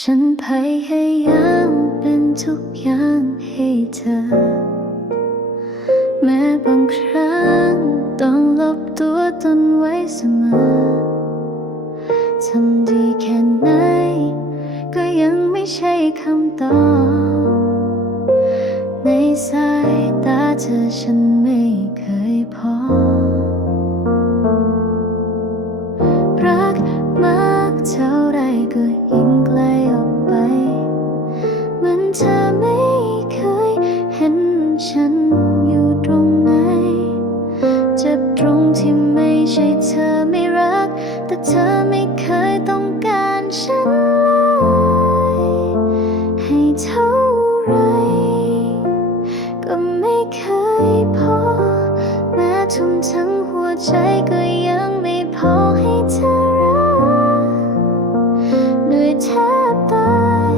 ฉันพยายามเป็นทุกอย่างให้เธอ แม้บางครั้งต้องลบตัวตนไว้เสมอทำดีแค่ไหน ก็ยังไม่ใช่คำตอบ ในสายตาเธอฉันไม่ เธอไม่เคยต้องการฉันเลยให้เท่าไร ก็ไม่เคยพอ แม้ทุ่มทั้งหัวใจก็ยังไม่พอให้เธอรักเหนื่อยแทบตาย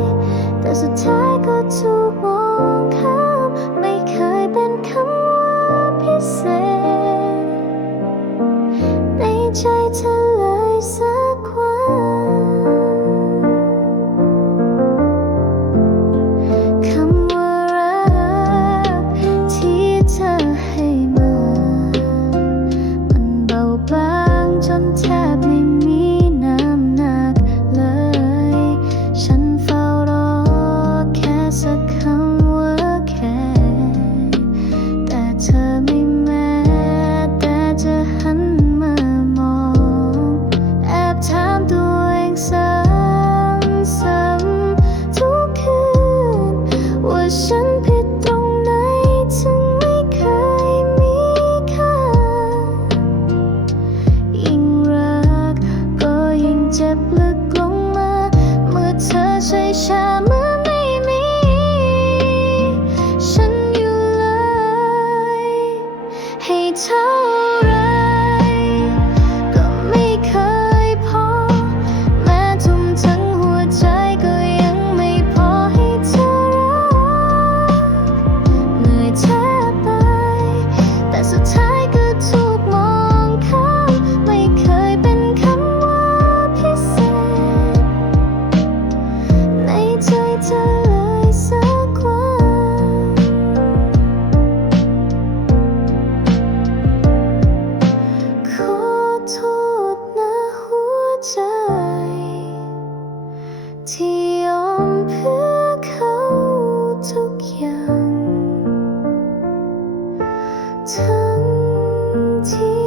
แต่สุดท้ายก็ถูก ฉันผิดตรงไหนถึงไม่เคยมีค่า ยิ่งรักก็ยิ่งเจ็บลึกลงมา เมื่อเธอใช้ฉัน ছিল